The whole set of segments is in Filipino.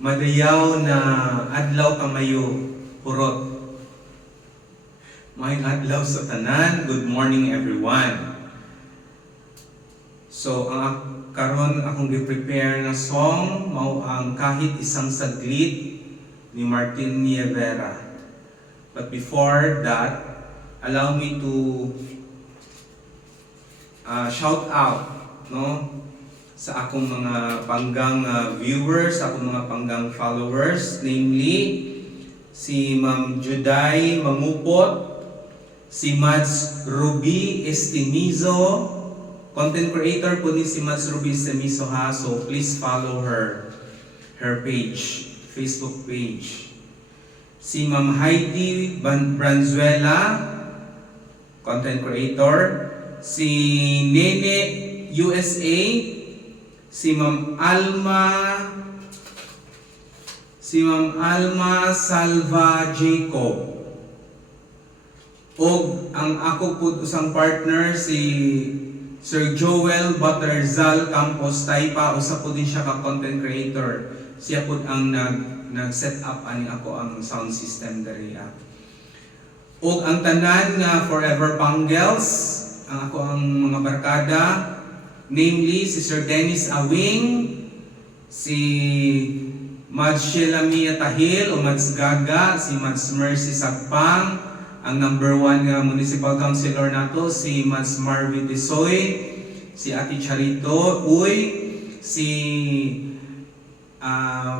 Madayaw na adlaw kamayo purot. Maayong adlaw sa tanan. Good morning everyone. So ang karon akong gi-prepare na song mao ang Kahit Isang Saglit ni Martin Nievera. But before that, allow me to shout out, no, sa akong mga panggang viewers, akong mga panggang followers, namely si Ma'am Juday Mamupot, si Mads Ruby Estimizo, content creator po ni si Mads Ruby Estimizo ha, so please follow her page, Facebook page. Si Ma'am Heidi Branzuela, content creator, si Nene USA, si Ma'am Alma Salva Jacob. Og ang ako pud usang partner si Sir Joel Baterzal Campos Taypa, usa pud din siya ka content creator. Siya pud ang nag-set up ani ako ang sound system diri. Og ang tanan nga Forever Pangels, ang ako ang mga barkada, namely si Sir Dennis Awing, si Mads Sheila Mia Tahil o Mads Gaga, si Mads Mercy Sagpang, ang number 1 nga municipal councilor nato, si Mads Marvin Desoy, si Ati Charito Uy, si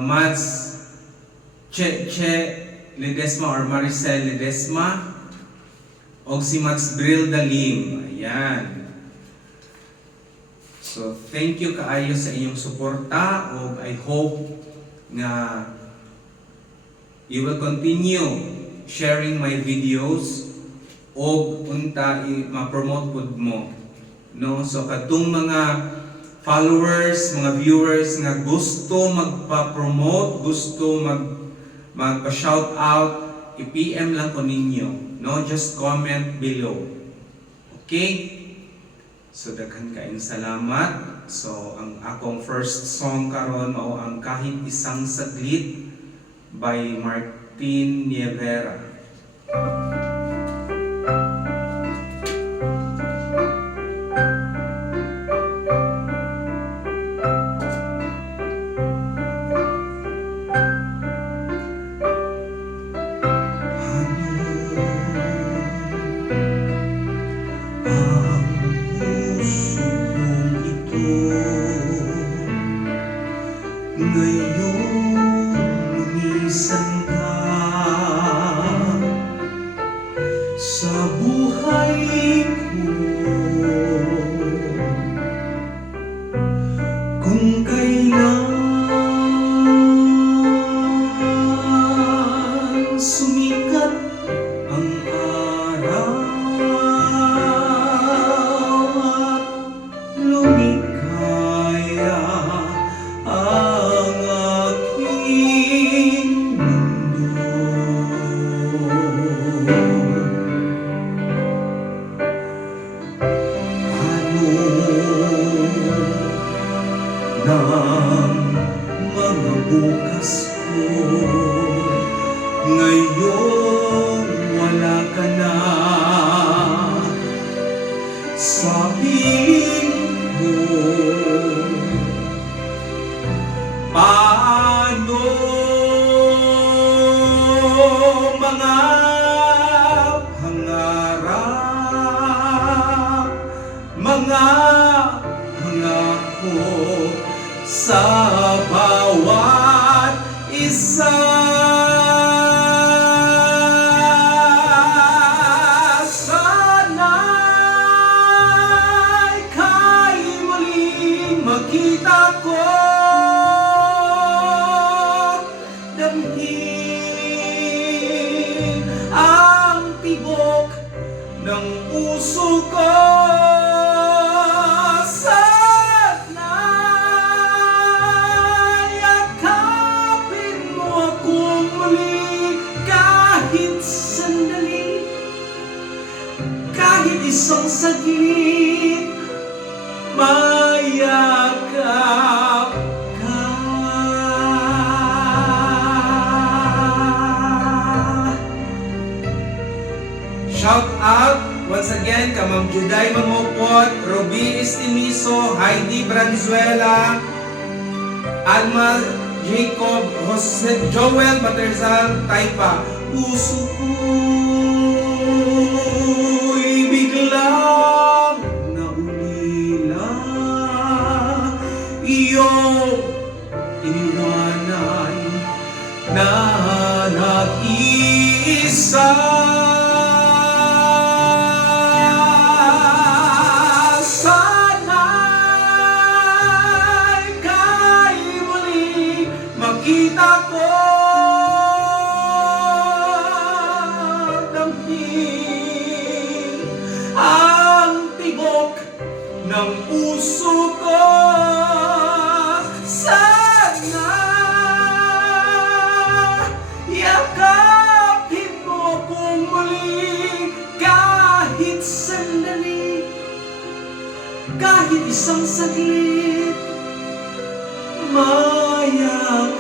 Mads Che Ledesma or Maricel Ledesma, o si Mads Bril Dalim. Ayan. So, thank you kaayo sa inyong suporta, o I hope nga you will continue sharing my videos o unta ma-promote pud mo, no? So kadtong mga followers, mga viewers nga gusto magpa-promote, gusto magpa-shout out, i-PM lang ko ninyo, no? Just comment below. Okay? So daghan kaayong salamat. So ang akong first song karon mao ang Kahit Isang Saglit by Martin Nievera. Sa buhay ko, kung kailan sumikat ang araw at lumikaya ang aking ng mga bukas ko, ngayon wala ka na sa piling mo. Paano mga pangarap, mga pangako sa bawat isa? Sana'y kay muling makita ko, damhin ang tibok ng puso ko. Sana'y Again, ka Ma'am Juday Mangupot, Ruby Estimiso, Heidi Branzuela, Alma Jacob, Jose, Joel Baterzal, Taipa. Puso ko'y biglang naulila, iyong iniwanan na nag-iisa. Sana'y kay muli makita ko ang tibok ng puso ko. Sana yakapin mo kong muli kahit sandali, kahit isang saglit, mayakap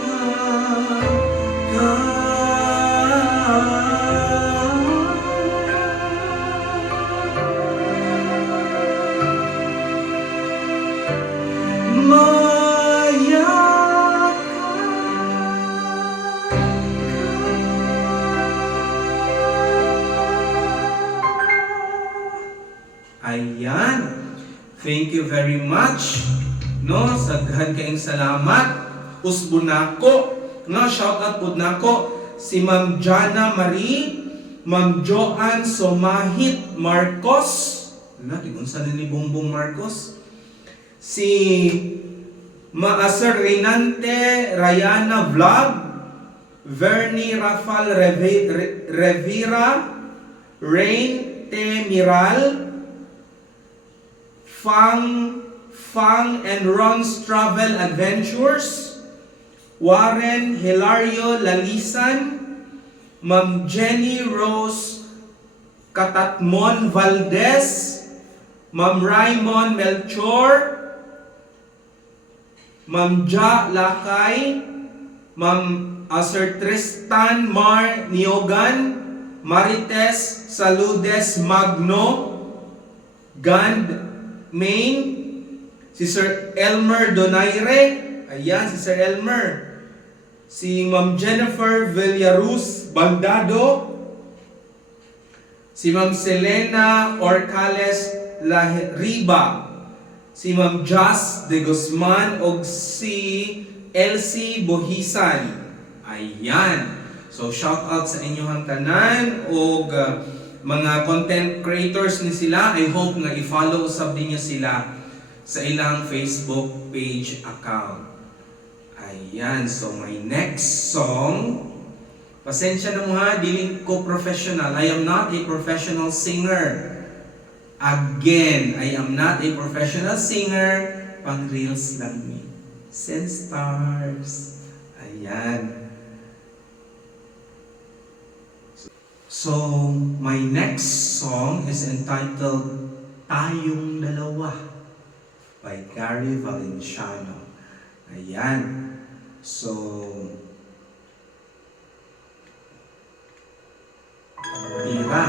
ka. Ayan. Thank you very much. No, saghan kaayong salamat. Usbo nako. No, shout out pud nako si Ma'am Jana Marie, Ma'am Joanne Somahit Marcos. Natin unsa ni Bongbong Marcos? Si Maasar Renante Rayana Vlog, Vernie Rafael Revira, Rain T. Miral, Fang and Ron's Travel Adventures, Warren Hilario Lalisan, Ma'am Jenny Rose Katatmon Valdez, Ma'am Raymond Melchor, Ma'am Ja Lakay, Ma'am Sir Tristan Mar Niogan, Marites Saludes Magno, Gand Main, si Sir Elmer Donaire, ayan si Sir Elmer, si Ma'am Jennifer Villaruz Bandado, si Ma'am Selena Orcales Lahriba, si Ma'am Jas de Guzman o si Elsie Bohisan. Ayan. So shout out sa inyong tanan o mga content creators ni sila. I hope nga i-follow usab ninyo sila sa ilang Facebook page account. Ayan. So my next song, pasensya na mo ha, dili ko professional. I am not a professional singer. Again, I am not a professional singer. Pang reels lang ni. Send stars. Ayan. So, my next song is entitled Tayong Dalawa by Gary Valenciano. Ayan. So, tira.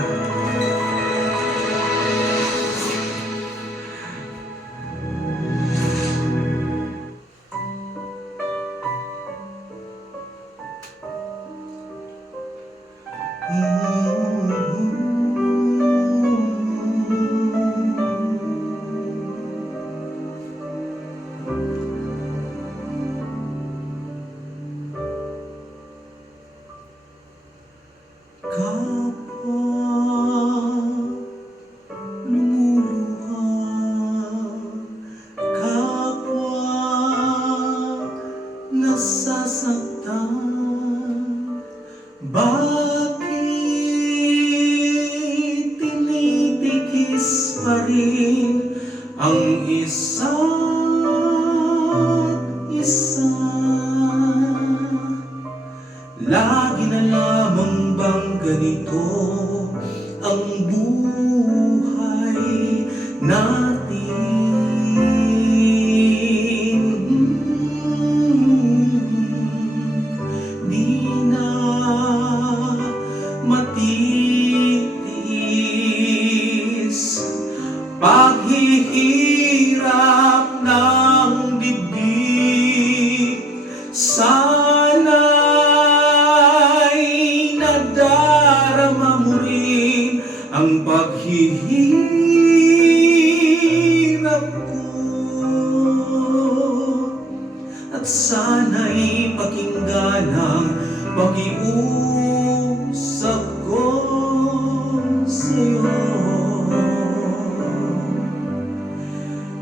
Kapwa at sana'y pakinggan ang pakiusap ko sa'yo.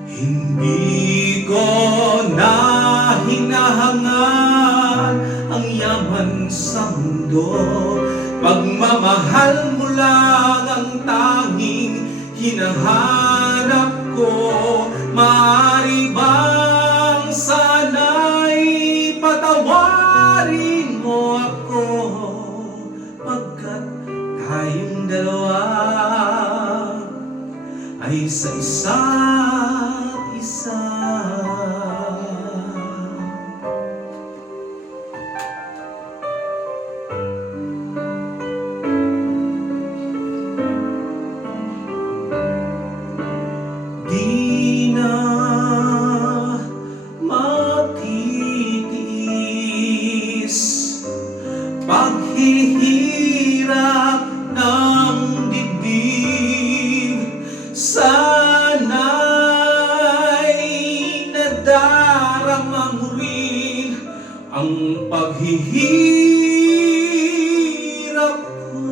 Hindi ko na hinahangad ang yaman sa mundo, pagmamahal mo lang ang tanging hinahanap ko. Maaari bang sana'y patawarin mo ako, pagkat tayong dalawa ay sa isa't isa. Di na matitiis paghihirap ng dibdib, sana'y nadarama mo rin ang paghihirap ko.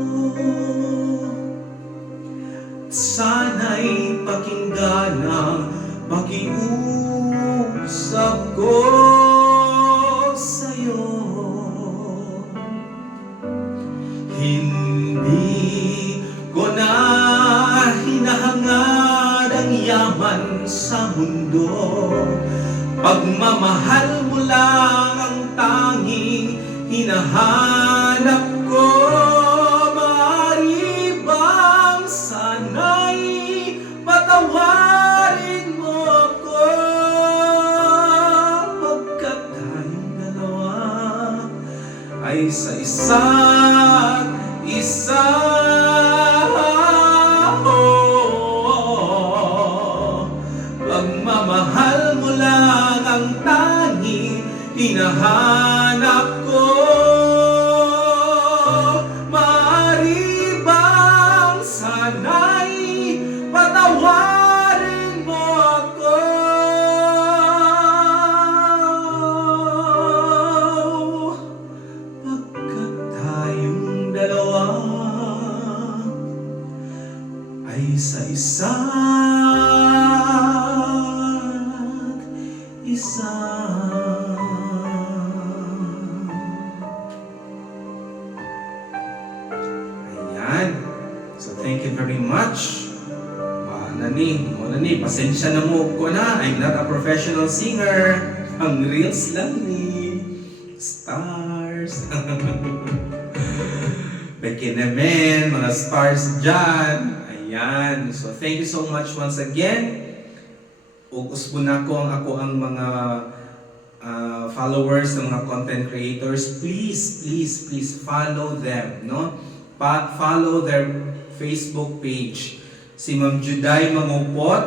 Sana'y pakinggan ang pakiusap ko sa'yo. Hindi ko na hinahangad ang yaman sa mundo, pagmamahal mo lang ang tanging hinahanap ko. Maaari bang sana'y patawarin mo ako, pagkat tayong dalawa ay sa isa't isa. Pagmamahal mo lang ang tanging hinahanap ko. Maaari bang sana'y patawarin mo ako, pagkat tayong dalawa ay sa isa't isa. Ayan. So thank you very much. Nani, pasensya na mo ko na. I'm not a professional singer. Ang reels lang ni stars. Bekinemen, mga stars dyan. Ayan. So thank you so much once again. Uspo na ko ang mga followers ng mga content creators. Please follow them, no? Follow their Facebook page. Si Ma'am Juday Mangupot,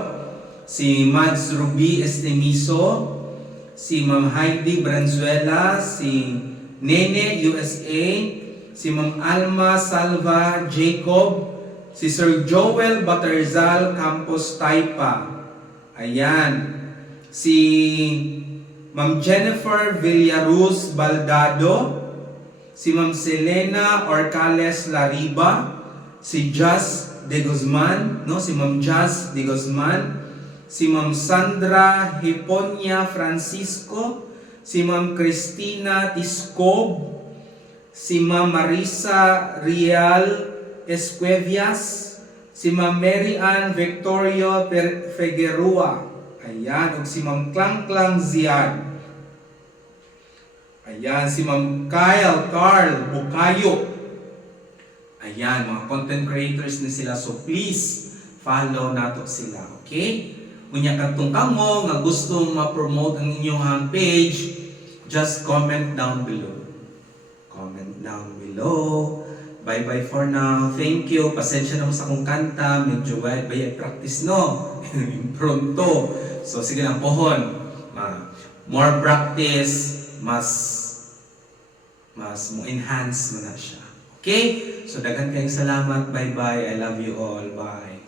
si Mads Ruby Estemiso, si Ma'am Heidi Branzuela, si Nene USA, si Ma'am Alma Salva Jacob, si Sir Joel Batarzal Campos Taipa. Ayan. Si Ma'am Jennifer Villaruz Baldado, si Ma'am Selena Orcales Lariba, si Jazz De Guzman, no? Si Ma'am Jazz De Guzman, si Ma'am Sandra Hiponia Francisco, si Ma'am Cristina Tiscob, si Ma'am Marisa Rial Escuevias, si Ma'am Mary Ann Victoria Figueroa, ayan, ug si Ma'am Klang Ziad. Ayan, si Ma'am Kyle Carl Bukayo. Ayan, mga content creators na sila. So please, follow nato sila. Okay? Unya katong kamo nga gusto ma-promote ang inyong page, just comment down below. Comment down below. Bye-bye for now. Thank you. Pasensya naman sa akong kanta. Medyo bayad practice, no? Pronto. So sige lang, pohon. More practice, mas mo enhance mo na siya. Okay? So daghan kayong salamat. Bye-bye. I love you all. Bye.